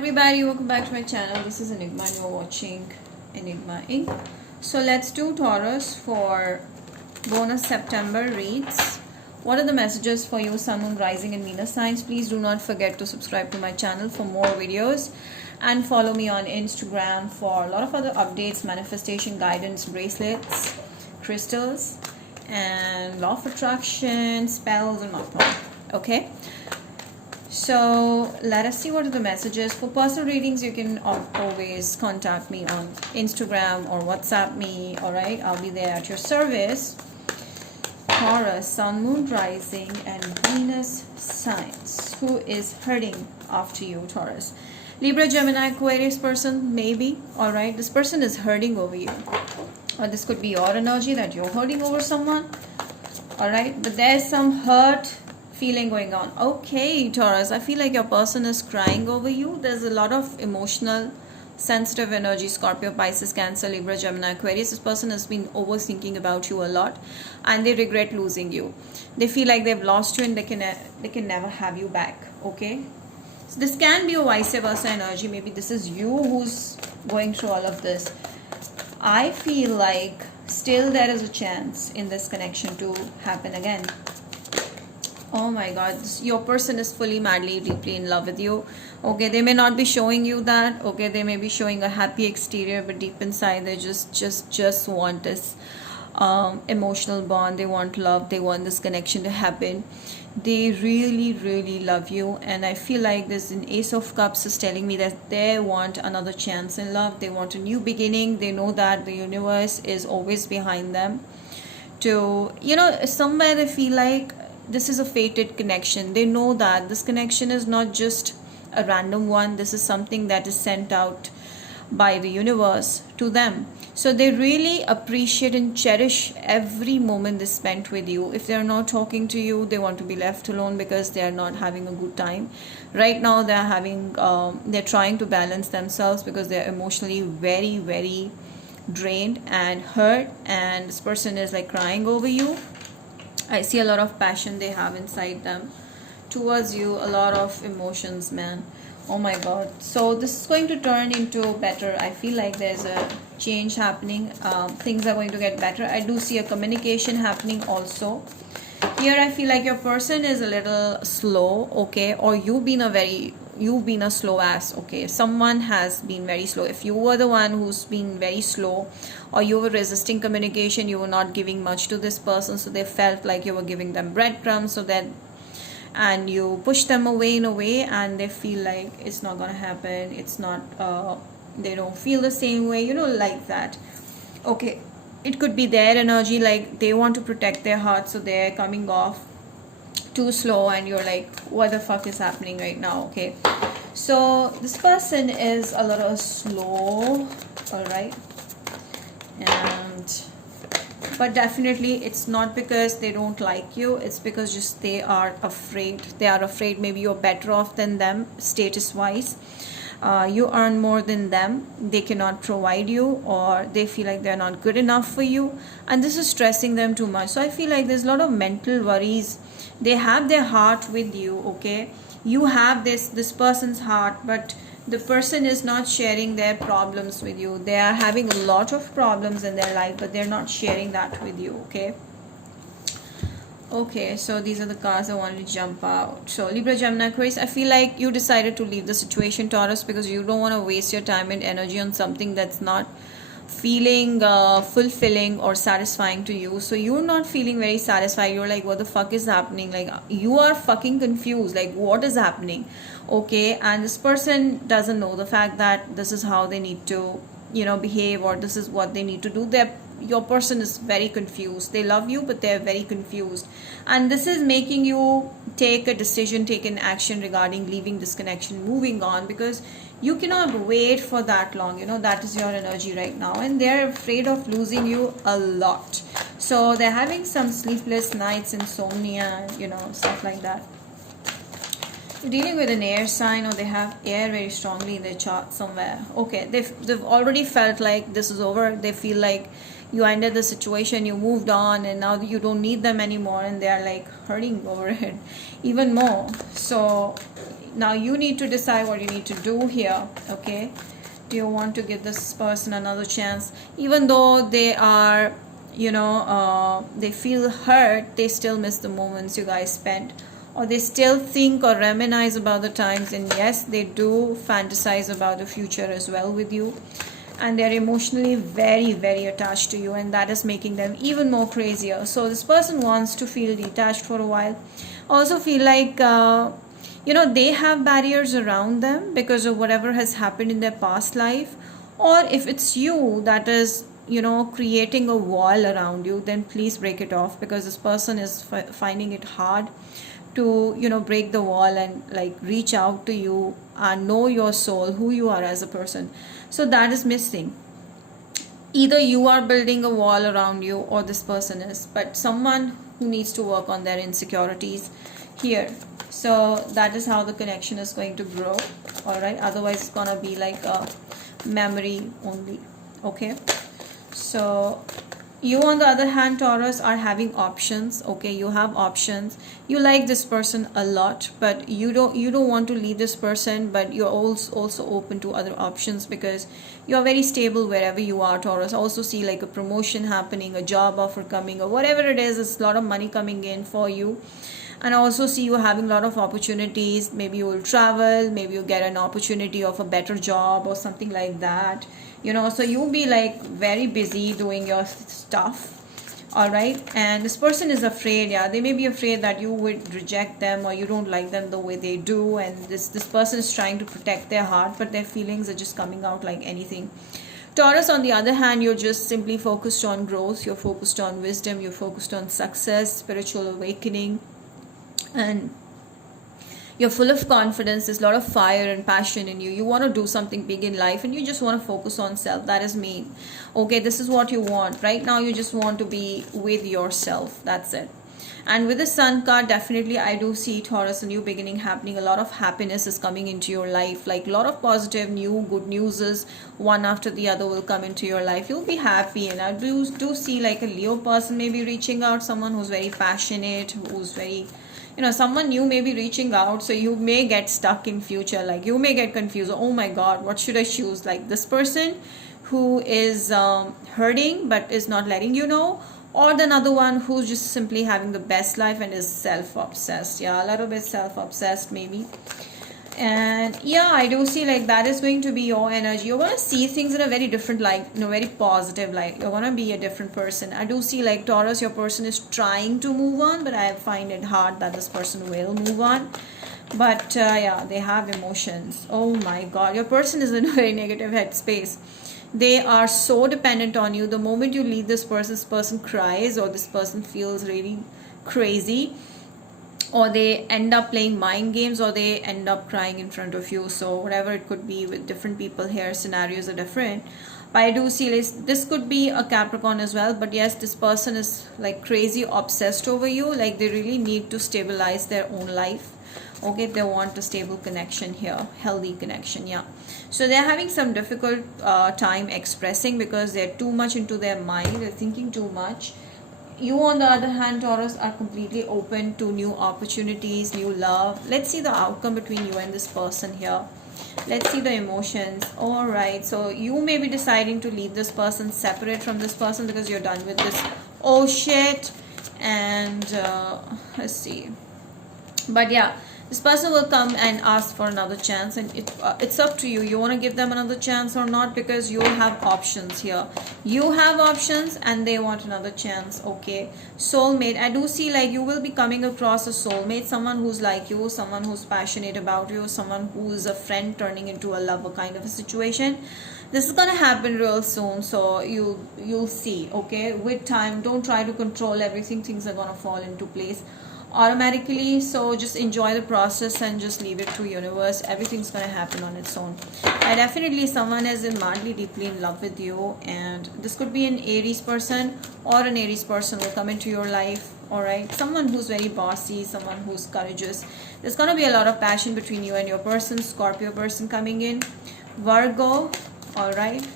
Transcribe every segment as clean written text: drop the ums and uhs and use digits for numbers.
everybody, welcome back to my channel. This is Enigma and you're watching Enigma Inc. So let's do Taurus for bonus September reads. What are the messages for you, Sun, Moon, Rising and Venus signs? Please do not forget to subscribe to my channel for more videos and follow me on Instagram for a lot of other updates, manifestation, guidance, bracelets, crystals, and law of attraction, spells, and much more. Okay, so let us see what are the messages. For personal readings, you can always contact me on Instagram or WhatsApp me. All right, I'll be there at your service. Taurus, Sun, Moon, Rising and Venus signs. Who is hurting after you, Taurus? Libra, Gemini, Aquarius person, maybe. All right, this person is hurting over you, or this could be your energy that you're hurting over someone. All right, but there's some hurt feeling going on. Okay, Taurus, I feel like your person is crying over you. There's a lot of emotional, sensitive energy. Scorpio, Pisces, Cancer, Libra, Gemini, Aquarius. This person has been overthinking about you a lot and they regret losing you. They feel like they've lost you and they can never have you back. Okay, so this can be a vice versa energy. Maybe this is you who's going through all of this. I feel like still there is a chance in this connection to happen again. Oh my God, your person is fully, madly, deeply in love with you. Okay, they may not be showing you that. Okay, they may be showing a happy exterior, but deep inside they just want this emotional bond. They want love. They want this connection to happen. They really love you, and I feel like this an Ace of Cups is telling me that they want another chance in love. They want a new beginning. They know that the universe is always behind them. To, you know, somewhere they feel like this is a fated connection. They know that this connection is not just a random one. This is something that is sent out by the universe to them. So they really appreciate and cherish every moment they spent with you. If they're not talking to you, they want to be left alone because they are not having a good time. Right now they're having, they're trying to balance themselves because they're emotionally very drained and hurt, and this person is like crying over you. I see a lot of passion they have inside them towards you, a lot of emotions, man. Oh my God. So this is going to turn into better. I feel like there's a change happening. Things are going to get better. I do see a communication happening also. Here I feel like your person is a little slow, okay, or you've been a slow ass. Okay, someone has been very slow. If you were the one who's been very slow, or you were resisting communication, you were not giving much to this person, so they felt like you were giving them breadcrumbs, so that, and you push them away in a way, and they feel like it's not gonna happen. It's not they don't feel the same way, you know, like that. Okay, it could be their energy, like they want to protect their heart, so they're coming off too slow, and you're like, what the fuck is happening right now? Okay, so this person is a little slow. All right, and but definitely it's not because they don't like you. It's because just they are afraid. Maybe you're better off than them status wise. You earn more than them. They cannot provide you, or they feel like they're not good enough for you, and this is stressing them too much. So I feel like there's a lot of mental worries. They have their heart with you. Okay, you have this person's heart, but the person is not sharing their problems with you. They are having a lot of problems in their life, but they're not sharing that with you. Okay, so these are the cards I wanted to jump out. So Libra, Gemini, Aquarius, I feel like you decided to leave the situation, Taurus, because you don't want to waste your time and energy on something that's not feeling fulfilling or satisfying to you. So you're not feeling very satisfied. You're like, what the fuck is happening? Like, you are fucking confused, like what is happening? Okay, and this person doesn't know the fact that this is how they need to, you know, behave, or this is what they need to do. Your person is very confused. They love you, but they're very confused, and this is making you take a decision, take an action regarding leaving this connection, moving on, because you cannot wait for that long. You know, that is your energy right now, and they're afraid of losing you a lot. So they're having some sleepless nights, insomnia, you know, stuff like that. You're dealing with an air sign, or they have air very strongly in their chart somewhere. Okay, they've already felt like this is over. They feel like you ended the situation, you moved on, and now you don't need them anymore, and they're like hurting over it even more. So now you need to decide what you need to do here. Okay, do you want to give this person another chance? Even though they are, you know, they feel hurt, they still miss the moments you guys spent, or they still think or reminisce about the times, and yes, they do fantasize about the future as well with you, and they're emotionally very, very attached to you, and that is making them even more crazier. So this person wants to feel detached for a while, also feel like you know, they have barriers around them because of whatever has happened in their past life, or if it's you that is, you know, creating a wall around you, then please break it off, because this person is finding it hard to, you know, break the wall and like reach out to you and know your soul, who you are as a person. So that is missing. Either you are building a wall around you, or this person is, but someone who needs to work on their insecurities here. So that is how the connection is going to grow. All right, otherwise it's gonna be like a memory only. Okay, so you on the other hand, Taurus, are having options. Okay, you have options. You like this person a lot, but you don't want to leave this person, but you're also open to other options because you're very stable wherever you are, Taurus. I also see like a promotion happening, a job offer coming, or whatever it is, it's a lot of money coming in for you. And I also see you having a lot of opportunities. Maybe you will travel, maybe you get an opportunity of a better job or something like that, you know. So you'll be like very busy doing your stuff. All right, and this person is afraid. Yeah, they may be afraid that you would reject them, or you don't like them the way they do, and this person is trying to protect their heart, but their feelings are just coming out like anything. Taurus, on the other hand, you're just simply focused on growth, you're focused on wisdom, you're focused on success, spiritual awakening, and you're full of confidence. There's a lot of fire and passion in you. You want to do something big in life, and you just want to focus on self. That is me. Okay, this is what you want right now. You just want to be with yourself. That's it. And with the Sun card, definitely I do see, Taurus, a new beginning happening. A lot of happiness is coming into your life. Like a lot of positive new good news is one after the other will come into your life. You'll be happy. And I do see like a Leo person maybe reaching out, someone who's very passionate, who's very, you know, someone new may be reaching out. So you may get stuck in future, like you may get confused. Oh my god, what should I choose? Like this person who is hurting but is not letting you know, or the another one who's just simply having the best life and is self-obsessed. Yeah, a little bit self-obsessed maybe. And yeah, I do see like that is going to be your energy. You're going to see things in a very different light, you know, very positive light. You're going to be a different person. I do see like, Taurus, your person is trying to move on, but I find it hard that this person will move on. But yeah, they have emotions. Oh my god, your person is in a very negative headspace. They are so dependent on you. The moment you leave this person cries, or this person feels really crazy, or they end up playing mind games, or they end up crying in front of you. So whatever it could be with different people here, scenarios are different. But I do see this could be a Capricorn as well. But yes, this person is like crazy obsessed over you. Like they really need to stabilize their own life. Okay, they want a stable connection here, healthy connection. Yeah, so they're having some difficult time expressing because they're too much into their mind. They're thinking too much. You on the other hand, Taurus, are completely open to new opportunities, new love. Let's see the outcome between you and this person here. Let's see the emotions. All right, so you may be deciding to leave this person, separate from this person, because you're done with this oh shit. And let's see, but yeah, this person will come and ask for another chance, and it's up to you. You want to give them another chance or not, because you have options here. You have options and they want another chance. Okay, soulmate, I do see like you will be coming across a soulmate, someone who's like you, someone who's passionate about you, someone who's a friend turning into a lover kind of a situation. This is gonna happen real soon, so you'll see. Okay, with time, don't try to control everything. Things are gonna fall into place automatically. So just enjoy the process and just leave it to universe. Everything's gonna happen on its own. And definitely someone is madly deeply in love with you, and this could be an Aries person, or an Aries person will come into your life. All right, someone who's very bossy, someone who's courageous. There's gonna be a lot of passion between you and your person. Scorpio person coming in. Virgo, all right,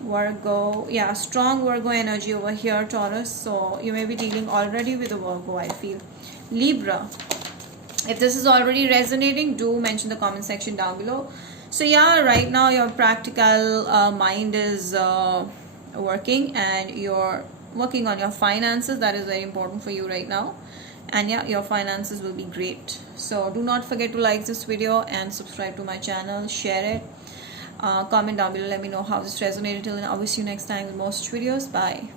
Virgo, yeah, strong Virgo energy over here, Taurus. So you may be dealing already with a Virgo, I feel. Libra, If this is already resonating, do mention the comment section down below. So yeah, right now your practical mind is working, and you're working on your finances. That is very important for you right now. And yeah, your finances will be great. So do not forget to like this video and subscribe to my channel, share it, comment down below, let me know how this resonated. Till then, I'll see you next time with more such videos. Bye.